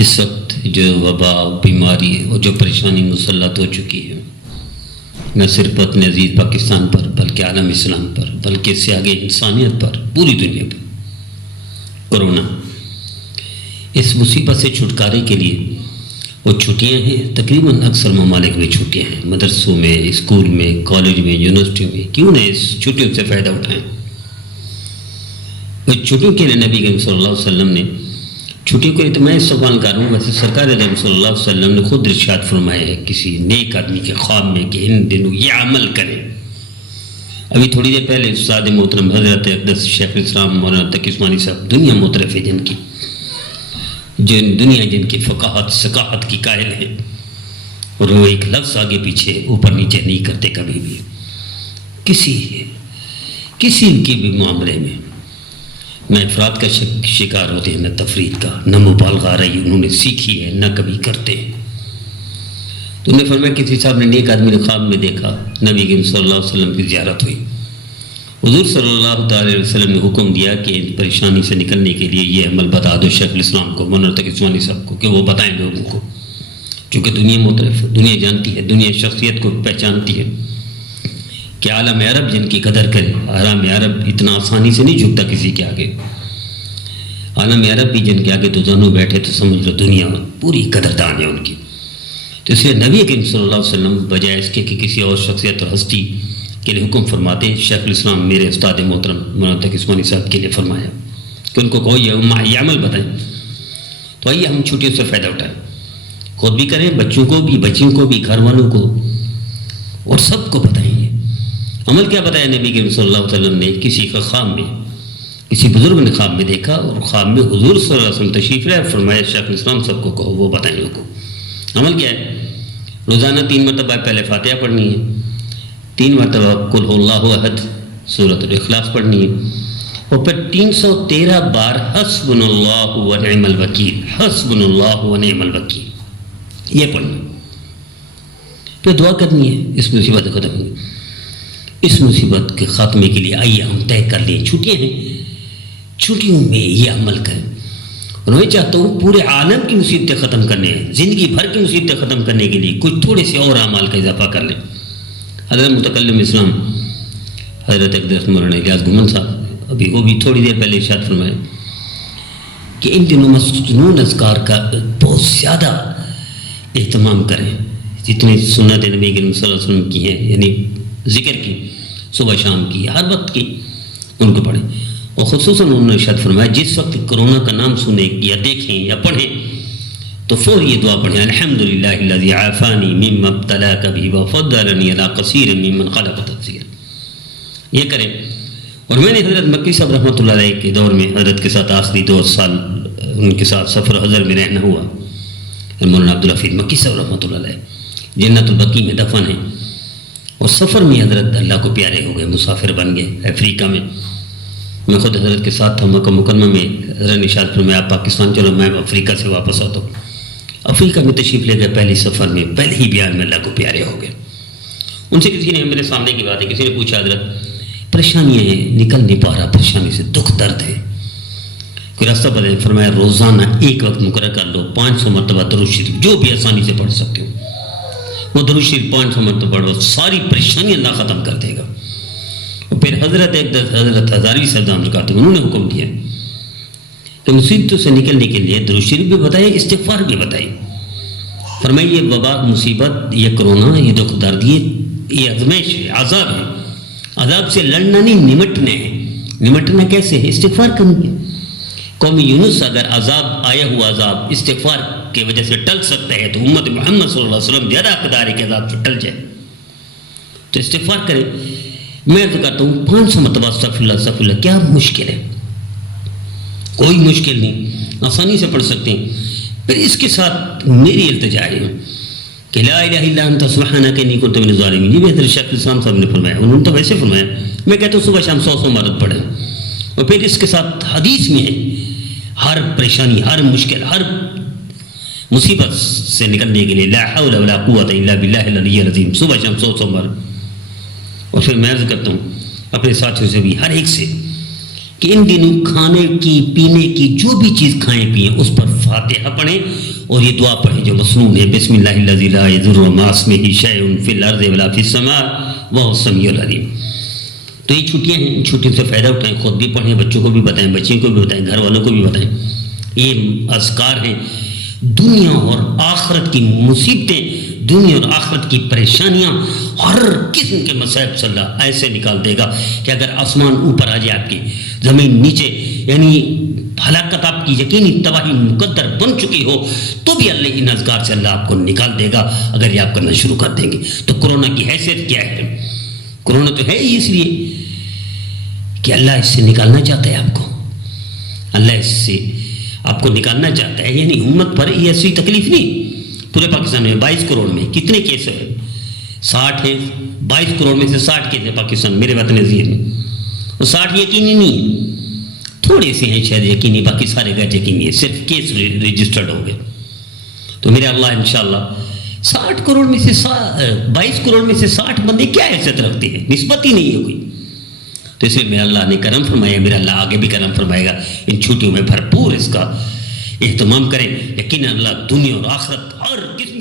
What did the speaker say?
اس وقت جو وبا بیماری اور جو پریشانی مسلط ہو چکی ہے، نہ صرف اپنے عزیز پاکستان پر بلکہ عالم اسلام پر، بلکہ اس سے آگے انسانیت پر، پوری دنیا پر، کرونا، اس مصیبت سے چھٹکارے کے لیے وہ چھٹیاں ہیں، تقریباً اکثر ممالک میں چھٹیاں ہیں، مدرسوں میں، اسکول میں، کالج میں، یونیورسٹی میں، کیوں نہ اس چھٹیوں سے فائدہ اٹھائیں۔ وہ چھٹیوں کے لیے نبی کریم صلی اللہ علیہ وسلم نے چھٹیوں کے لیے، تو میں اس سوال کر رہا ہوں، ویسے سرکار عالم صلی اللہ علیہ وسلم نے خود ارشاد فرمایا ہے کسی نیک آدمی کے خواب میں کہ ان دنوں یہ عمل کریں۔ ابھی تھوڑی دیر پہلے استاد محترم حضرت اقدس شیخ الاسلام مولانا تقی عثمانی صاحب، دنیا معترف ہے جن کی فقاہت ثقافت کی قائل ہے، اور وہ ایک لفظ آگے پیچھے اوپر نیچے نہیں کرتے کبھی بھی، کسی کے بھی معاملے میں نہ افراد کا شکار ہوتے ہیں، نہ تفرید کا، نہ مبالغہ رہی انہوں نے سیکھی ہے، نہ کبھی کرتے ہیں۔ تو انہوں نے فرمایا کسی صاحب نے نیک آدمی نے خواب میں دیکھا نبی کریم صلی اللہ علیہ وسلم کی زیارت ہوئی، حضور صلی اللہ تعالی علیہ وسلم نے حکم دیا کہ اس پریشانی سے نکلنے کے لیے یہ عمل بتا دو شیخ الاسلام کو، مولانا تقی عثمانی صاحب کو، کہ وہ بتائیں لوگوں کو، چونکہ دنیا معترف، دنیا جانتی ہے، دنیا شخصیت کو پہچانتی ہے کہ عالم عرب جن کی قدر کرے۔ عالم عرب اتنا آسانی سے نہیں جھکتا کسی کے آگے، عالم عرب بھی جن کے آگے دو زانوں بیٹھے تو سمجھ لو دنیا پوری قدردان ہے ان کی۔ تو اس لیے نبی کریم صلی اللہ علیہ وسلم بجائے اس کے کہ کسی اور شخصیت اور ہستی کے لیے حکم فرماتے ہیں، شیخ الاسلام میرے استاد محترم مولانا تقی عثمانی صاحب کے لیے فرمایا کہ ان کو کہو یہ عمل بتائیں۔ تو آئیے ہم چھٹیوں سے فائدہ اٹھائیں، خود بھی کریں، بچوں کو بھی، بچیوں کو بھی، گھر والوں کو، اور سب کو بتائیں۔ عمل کیا بتایا نبی کریم صلی اللہ علیہ وسلم نے؟ کسی کا خواب میں، کسی بزرگ نے خواب میں دیکھا، اور خواب میں حضور صلی اللہ علیہ وسلم تشریف لائے، فرمایا شیخ الاسلام سب کو کہو، وہ بتائیں لوگوں کو۔ عمل کیا ہے؟ روزانہ 3 مرتبہ پہلے فاتحہ پڑھنی ہے، 3 مرتبہ قل هو اللہ احد سورۃ الاخلاص پڑھنی ہے، اور پھر 313 بار حسبنا اللہ ونعم الوکیل، حسبنا اللہ ونعم الوکیل، یہ پڑھنا، پھر دعا کرنی ہے اس مصیبت ختم ہوگی۔ اس مصیبت کے خاتمے کے لیے آئیے ہم طے کر لیں، چھٹیاں ہیں، چھٹیوں میں یہ عمل کریں، اور میں چاہتا ہوں پورے عالم کی مصیبتیں ختم کرنے ہیں، زندگی بھر کی مصیبتیں ختم کرنے کے لیے کچھ تھوڑے سے اور اعمال کا اضافہ کر لیں۔ حضرت متکلم اسلام حضرت اقدس مولانا الیاس گھمن صاحب ابھی وہ بھی تھوڑی دیر پہلے ارشاد فرمائے کہ ان دنوں مسنون اذکار کا بہت زیادہ اہتمام کریں، جتنی سنت نبی کریم صلی اللہ علیہ وسلم کی ہیں، یعنی ذکر کی، صبح شام کی، ہر وقت کی، ان کو پڑھیں۔ اور خصوصاً انہوں نے ارشاد فرمایا جس وقت کرونا کا نام سنیں یا دیکھیں یا پڑھیں تو فوری یہ دعا پڑھیں، الحمدللہ الذی عافانی مما ابتلاک بہ وفضلنی علی کثیر ممن خلق تفضیلا، یہ کریں۔ اور میں نے حضرت مکی صاحب رحمۃ اللہ علیہ کے دور میں حضرت کے ساتھ آخری 2 سال ان کے ساتھ سفر حضر میں رہنا ہوا، مولانا عبدالحفیظ مکی صاحب رحمۃ اللہ علیہ جنت البقیع میں دفن ہیں، اور سفر میں حضرت اللہ کو پیارے ہو گئے، مسافر بن گئے افریقہ میں۔ میں خود حضرت کے ساتھ تھا مکہ مکرمہ میں، حضرت نے ارشاد فرمایا آپ پاکستان چلو، میں افریقہ سے واپس آتا ہوں۔ افریقہ میں تشریف لے گئے، پہلی سفر میں، پہلے ہی بیان میں اللہ کو پیارے ہو گئے۔ ان سے کسی نے، میرے سامنے کی بات ہے، کسی نے پوچھا حضرت پریشانیاں ہیں، نکل نہیں پا رہا، پریشانی سے دکھ درد ہے، کوئی راستہ بتائیں؟ فرمایا روزانہ ایک وقت مقرر کر لو، 500 مرتبہ درود شریف جو بھی آسانی سے پڑھ سکتے ہو، وہ درود شریف 500 مرتبہ پڑھو، ساری پریشانی اللہ ختم کر دے گا۔ اور پھر حضرت ہزاروی صاحب نے کہا تو انہوں نے حکم دیا کہ مصیبتوں سے نکلنے کے لیے درود شریف بھی بتائے، استغفار بھی بتائے۔ فرمایا یہ وبا، مصیبت، یہ کرونا، یہ دکھ درد، یہ آزمائش ہے، عذاب ہے، عذاب سے لڑنا نہیں، نمٹنے ہیں۔ نمٹنا کیسے ہے؟ استغفار کرنی ہے۔ قوم یونس اگر عذاب آیا ہوا عذاب استغفار کی وجہ سے ٹل سکتا ہے تو امت محمد صلی اللہ علیہ وسلم زیادہ حقدار ہے کہ عذاب سے ٹل جائے، تو استغفار کریں۔ میں تو کہتا ہوں 500 مرتبہ استغفر اللہ استغفر اللہ، کیا مشکل ہے؟ کوئی مشکل نہیں، آسانی سے پڑھ سکتے ہیں۔ پھر اس کے ساتھ میری التجا ہے کہ لا الہ الا انت سبحانک انی کنت من الظالمین، یہ بھی حضرت شیخ الاسلام صاحب نے فرمایا، انہوں نے تو ویسے فرمایا، میں کہتا ہوں صبح شام 100 مرتبہ پڑھیں۔ اور پھر اس کے ساتھ حدیث میں ہے ہر پریشانی، ہر مشکل، ہر مصیبت سے نکلنے کے لیے لا حول ولا قوت الا باللہ العلی العظیم، صبح شام 100 مرتبہ۔ اور پھر میں عرض کرتا ہوں اپنے ساتھیوں سے بھی، ہر ایک سے کہ ان دنوں کھانے کی پینے کی جو بھی چیز کھائیں پئیں اس پر فاتحہ پڑھیں اور یہ دعا پڑھیں جو مسنون ہے، بسم اللہ الذی لا یضر مع اسمہ شیء فی الارض ولا فی السماء وهو السمیع العلیم۔ تو یہ چھٹیاں ہیں، ان چھٹیوں سے فائدہ اٹھائیں، خود بھی پڑھیں، بچوں کو بھی بتائیں، بچیوں کو بھی بتائیں، گھر والوں کو بھی بتائیں۔ یہ اذکار ہیں، دنیا اور آخرت کی مصیبتیں، دنیا اور آخرت کی پریشانیاں، ہر قسم کے مصائب سے اللہ ایسے نکال دے گا کہ اگر آسمان اوپر آ جائے آپ کی، زمین نیچے، یعنی ہلاکت آپ کی یقینی تباہی مقدر بن چکی ہو تو بھی اللہ ان اذکار سے اللہ آپ کو نکال دے گا اگر یہ آپ کرنا شروع کر دیں گے۔ تو کورونا کی حیثیت کیا ہے؟ کورونا تو ہے ہی اس لیے کہ اللہ اس سے نکالنا چاہتا ہے آپ کو، اللہ اس سے آپ کو نکالنا چاہتا ہے، یعنی امت پر یہ ایسی تکلیف نہیں۔ پورے پاکستان میں 22 کروڑ میں کتنے کیس ہیں؟ 60 ہیں۔ 22 کروڑ میں سے 60 کیس ہیں پاکستان، میرے وطن عزیز میں، اور 60 یقینی نہیں ہیں، تھوڑے سے ہیں شاید یقینی، باقی سارے غیر یقینی ہیں، صرف کیس رجسٹرڈ ہو گئے۔ تو میرے اللہ انشاءاللہ 60 کروڑ میں سے 22 کروڑ میں سے 60 بندے کیا حیثیت رکھتے ہیں؟ نسبت ہی نہیں ہے کوئی۔ تو اس لیے میرا اللہ نے کرم فرمایا، میرا اللہ آگے بھی کرم فرمائے گا، ان چھٹیوں میں بھرپور اس کا اہتمام کریں۔ یقیناً اللہ دنیا اور آخرت ہر قسم